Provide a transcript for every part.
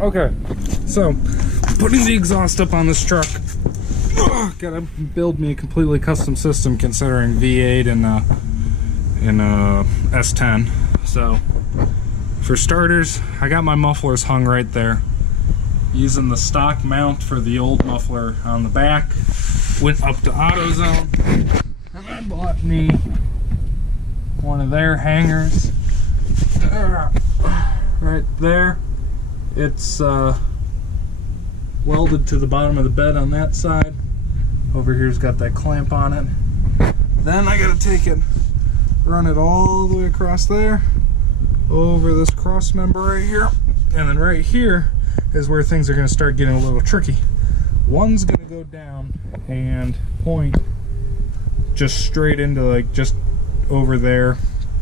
Okay, so putting the exhaust up on this truck. Gotta build me a completely custom system considering V8 and S10. So for starters, I got my mufflers hung right there. Using the stock mount for the old muffler on the back. Went up to AutoZone and I bought me one of their hangers. Right there. It's welded to the bottom of the bed on that side. Over here's got that clamp on it. Then I gotta take it, run it all the way across there, over this cross member right here, and then right here is where things are gonna start getting a little tricky. One's gonna go down and point just straight into, like, just over there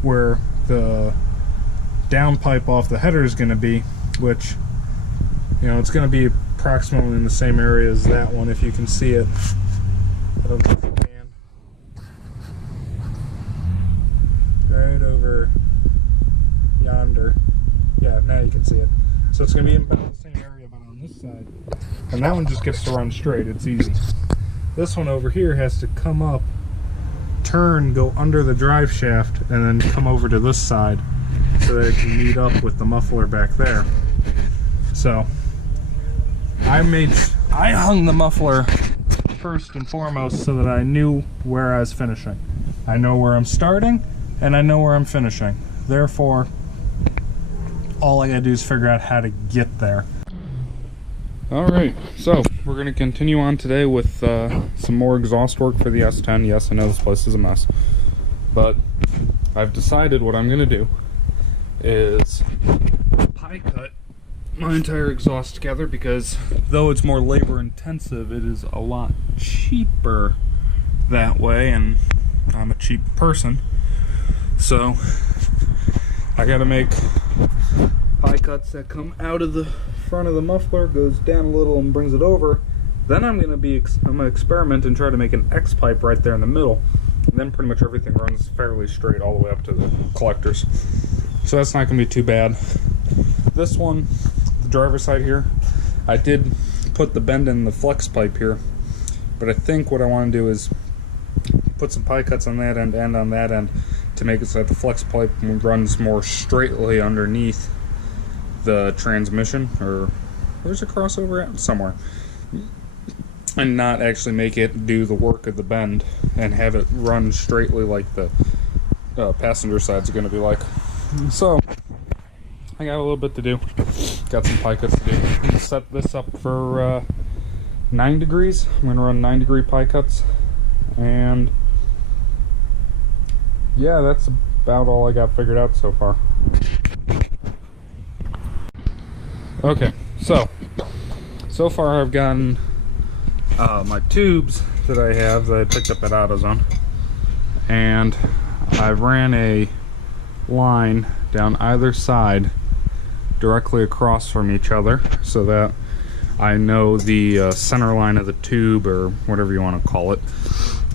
where the downpipe off the header is gonna be, which, you know, it's gonna be approximately in the same area as that one if you can see it. I don't know if you can. Right over yonder. Yeah, now you can see it. So it's going to be about the same area, but on this side. And that one just gets to run straight. It's easy. This one over here has to come up, turn, go under the drive shaft, and then come over to this side so that it can meet up with the muffler back there. So I hung the muffler first and foremost so that I knew where I was finishing. I know where I'm starting and I know where I'm finishing. Therefore, all I gotta do is figure out how to get there. Alright, so we're going to continue on today with some more exhaust work for the S10. Yes, I know this place is a mess, but I've decided what I'm going to do is pie cut my entire exhaust together, because though it's more labor intensive, it is a lot cheaper that way, and I'm a cheap person, so I gotta make pie cuts that come out of the front of the muffler, goes down a little and brings it over. Then I'm gonna experiment and try to make an X pipe right there in the middle, and then pretty much everything runs fairly straight all the way up to the collectors, so that's not gonna be too bad. This one, the driver's side here, I did put the bend in the flex pipe here, but I think what I want to do is put some pie cuts on that end and on that end to make it so that the flex pipe runs more straightly underneath the transmission, or where's the crossover at? Somewhere, and not actually make it do the work of the bend and have it run straightly like the passenger side's going to be like. So I got a little bit to do. Got some pie cuts to do. I'm going to set this up for 9 degrees. I'm going to run 9-degree pie cuts. And yeah, that's about all I got figured out so far. Okay, so far I've gotten my tubes that I have that I picked up at AutoZone. And I ran a line down either side directly across from each other so that I know the center line of the tube, or whatever you want to call it.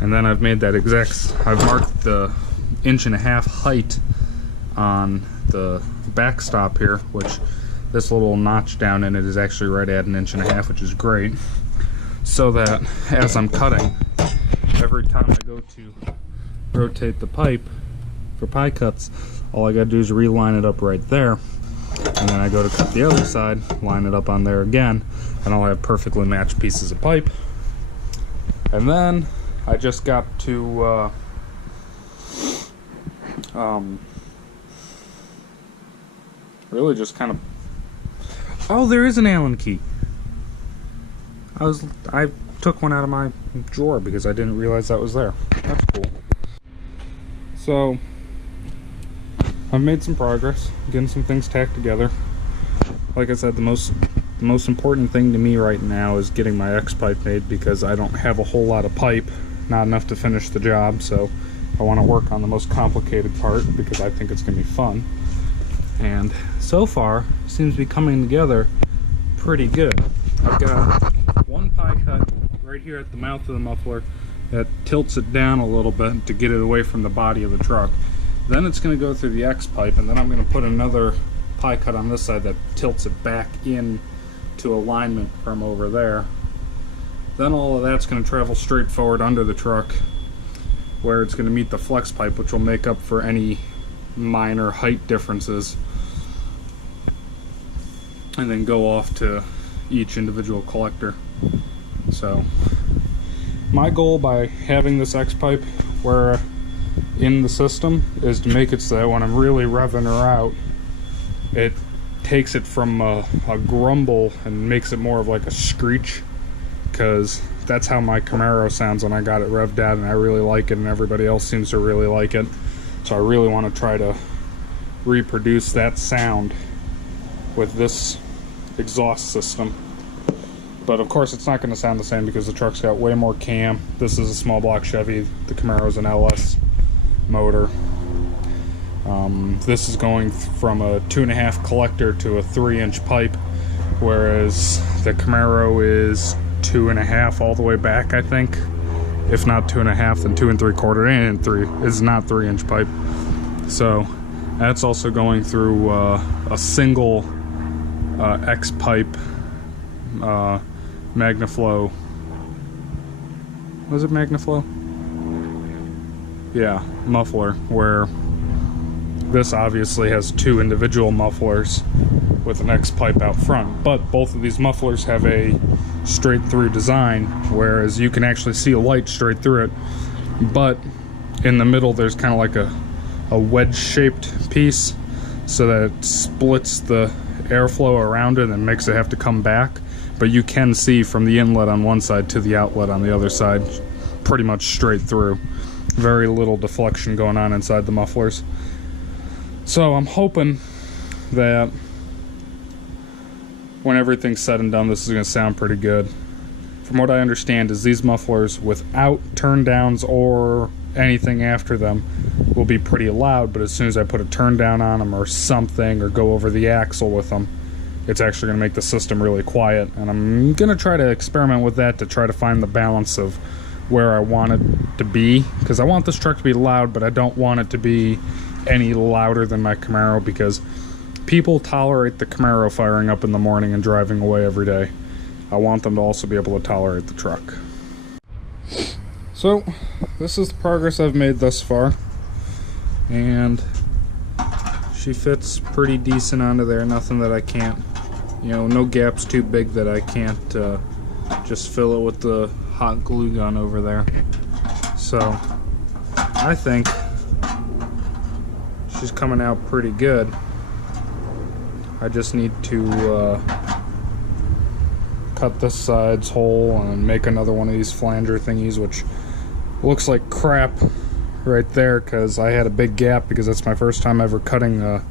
And then I've made that I've marked the 1.5 inch height on the backstop here, which this little notch down in it is actually right at 1.5 inches, which is great, so that as I'm cutting, every time I go to rotate the pipe for pie cuts, all I gotta do is reline it up right there, and then I go to cut the other side, line it up on there again, and I'll have perfectly matched pieces of pipe. And then I just got to really just kind of, oh, there is an Allen key. I took one out of my drawer because I didn't realize that was there. That's cool. So I've made some progress, getting some things tacked together. Like I said, the most important thing to me right now is getting my X pipe made, because I don't have a whole lot of pipe, not enough to finish the job, so I want to work on the most complicated part because I think it's going to be fun. And so far, it seems to be coming together pretty good. I've got one pie cut right here at the mouth of the muffler that tilts it down a little bit to get it away from the body of the truck. Then it's going to go through the X pipe, and then I'm going to put another pie cut on this side that tilts it back in to alignment from over there. Then all of that's going to travel straight forward under the truck, where it's going to meet the flex pipe, which will make up for any minor height differences, and then go off to each individual collector. So my goal by having this X pipe where in the system is to make it so that when I'm really revving her out, it takes it from a grumble and makes it more of like a screech, because that's how my Camaro sounds when I got it revved out, and I really like it, and everybody else seems to really like it. So I really want to try to reproduce that sound with this exhaust system. But of course it's not going to sound the same because the truck's got way more cam. This is a small block Chevy, the Camaro's an LS motor. This is going from a 2.5 collector to a 3-inch pipe, whereas the Camaro is 2.5 all the way back, I think. If not 2.5, then 2 3/4, and 3 is not 3-inch pipe. So that's also going through a single X pipe MagnaFlow. Was it MagnaFlow? Yeah, muffler, where this obviously has 2 individual mufflers with an X pipe out front, but both of these mufflers have a straight through design, whereas you can actually see a light straight through it, but in the middle there's kind of like a wedge shaped piece, so that it splits the airflow around it and makes it have to come back. But you can see from the inlet on one side to the outlet on the other side pretty much straight through. Very little deflection going on inside the mufflers. So I'm hoping that when everything's said and done, this is going to sound pretty good. From what I understand is these mufflers without turn downs or anything after them will be pretty loud, but as soon as I put a turn down on them or something, or go over the axle with them, it's actually going to make the system really quiet. And I'm going to try to experiment with that to try to find the balance of where I want it to be, because I want this truck to be loud, but I don't want it to be any louder than my Camaro, because people tolerate the Camaro firing up in the morning and driving away every day. I want them to also be able to tolerate the truck. So this is the progress I've made thus far, and she fits pretty decent onto there. Nothing that I can't, you know, no gaps too big that I can't just fill it with the hot glue gun over there. So I think she's coming out pretty good. I just need to cut this side's hole and make another one of these flanger thingies, which looks like crap right there because I had a big gap, because that's my first time ever cutting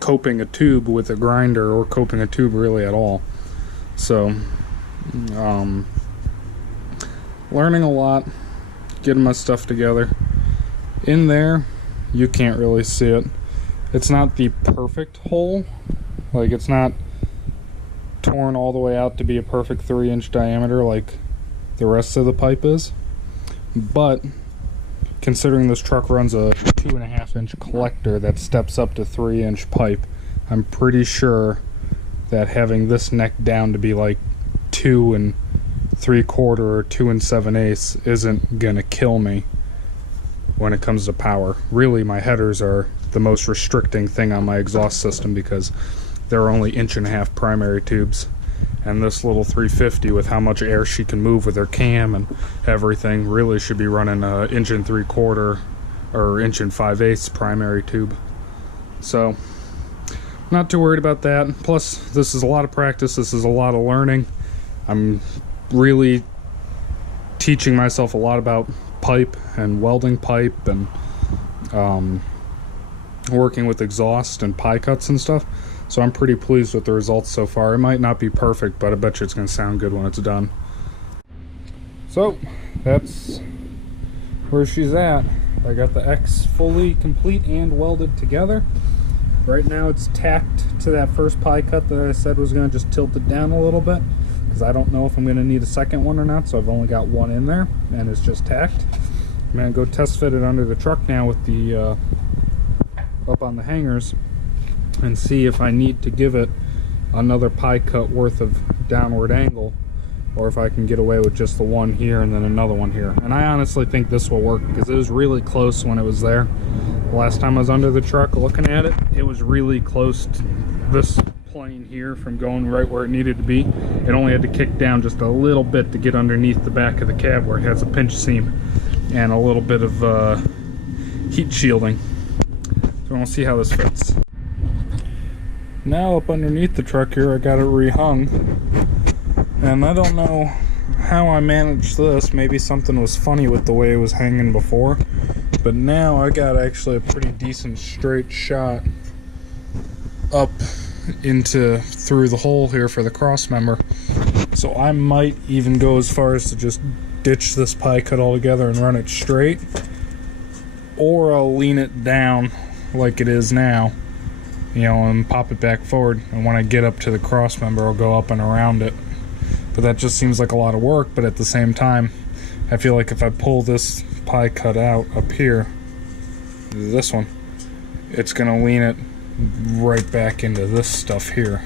coping a tube with a grinder, or coping a tube really at all. So learning a lot, getting my stuff together. In there you can't really see it. It's not the perfect hole, like it's not torn all the way out to be a perfect 3-inch diameter like the rest of the pipe is, but considering this truck runs a 2.5-inch collector that steps up to 3-inch pipe, I'm pretty sure that having this neck down to be like 2 3/4 or 2 7/8 isn't gonna kill me when it comes to power. Really, my headers are the most restricting thing on my exhaust system, because they're only 1.5-inch primary tubes, and this little 350, with how much air she can move with her cam and everything, really should be running a 1 3/4 or 1 5/8 primary tube. So not too worried about that. Plus, this is a lot of practice, this is a lot of learning. I'm really teaching myself a lot about pipe and welding pipe and working with exhaust and pie cuts and stuff. So I'm pretty pleased with the results so far. It might not be perfect, but I bet you it's going to sound good when it's done. So that's where she's at. I got the X fully complete and welded together. Right now it's tacked to that first pie cut that I said was going to just tilt it down a little bit, because I don't know if I'm going to need a second one or not, so I've only got one in there and it's just tacked. I'm going to go test fit it under the truck now with the up on the hangers and see if I need to give it another pie cut worth of downward angle, or if I can get away with just the one here and then another one here. And I honestly think this will work because it was really close when it was there. The last time I was under the truck looking at it, it was really close to this plane here from going right where it needed to be. It only had to kick down just a little bit to get underneath the back of the cab where it has a pinch seam and a little bit of heat shielding. So we'll see how this fits. Now up underneath the truck here, I got it rehung, and I don't know how I managed this. Maybe something was funny with the way it was hanging before, but now I got actually a pretty decent straight shot up into through the hole here for the cross member. So I might even go as far as to just ditch this pie cut altogether and run it straight, or I'll lean it down like it is now, you know, and pop it back forward, and when I get up to the cross member I'll go up and around it. But that just seems like a lot of work, but at the same time I feel like if I pull this pie cut out up here, this one, it's gonna lean it right back into this stuff here.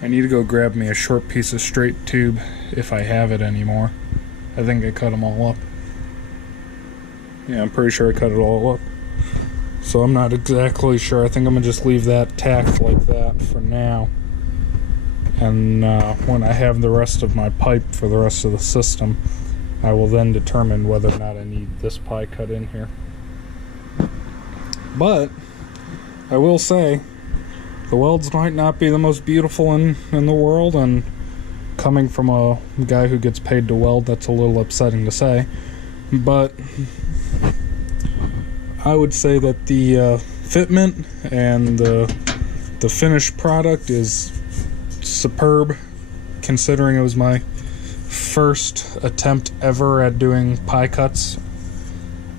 I need to go grab me a short piece of straight tube if I have it anymore. I think I cut them all up. Yeah, I'm pretty sure I cut it all up. So I'm not exactly sure. I think I'm gonna just leave that tacked like that for now. And when I have the rest of my pipe for the rest of the system, I will then determine whether or not I need this pie cut in here. But I will say, the welds might not be the most beautiful in the world, and coming from a guy who gets paid to weld, that's a little upsetting to say. But I would say that the fitment and the finished product is superb, considering it was my first attempt ever at doing pie cuts,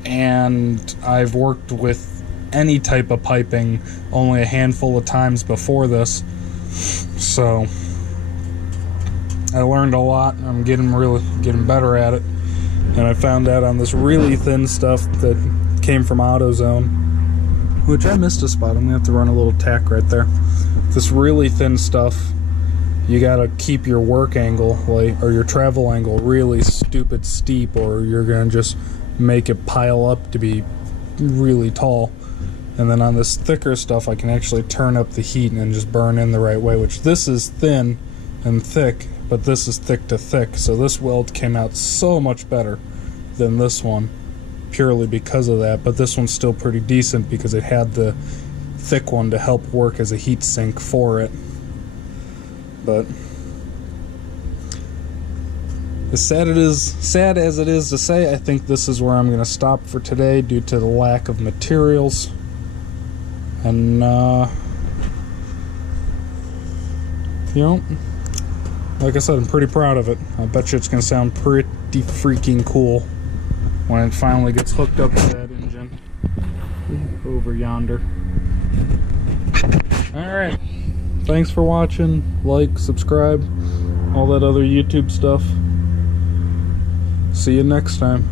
and I've worked with any type of piping only a handful of times before this, so I learned a lot. I'm getting better at it, and I found out on this really thin stuff that came from AutoZone, which I missed a spot. I'm gonna have to run a little tack right there. This really thin stuff, you gotta keep your work angle, or your travel angle, really stupid steep, or you're gonna just make it pile up to be really tall. And then on this thicker stuff, I can actually turn up the heat and just burn in the right way, which this is thin and thick, but this is thick to thick. So this weld came out so much better than this one, purely because of that. But this one's still pretty decent because it had the thick one to help work as a heat sink for it. But as sad as it is to say, I think this is where I'm going to stop for today due to the lack of materials. And you know, like I said, I'm pretty proud of it. I bet you it's going to sound pretty freaking cool when it finally gets hooked up to that engine over yonder. Alright, thanks for watching. Like, subscribe, all that other YouTube stuff. See you next time.